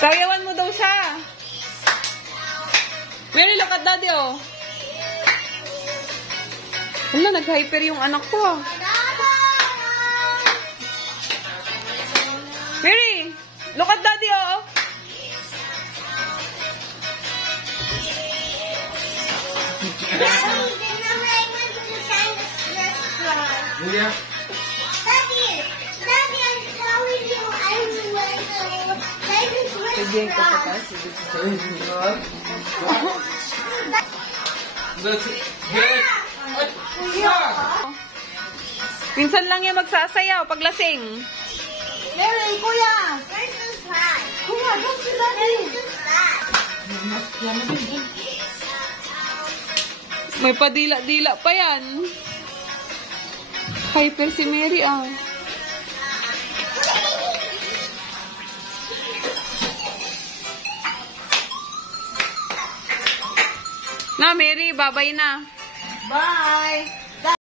Sayawan mo daw siya. Mary, look at daddy, oh. Wala, nag-hyper yung anak ko, ah. Mary, look at daddy, oh. Yeah. Bigyan ko pa Pinsan lang yung magsasayaw pag lasing. Meron, kuya! Kuya, don't you love me? May padila-dila pa yan. Hyper si Mary, ah. Na, Mary, babay na. Bye!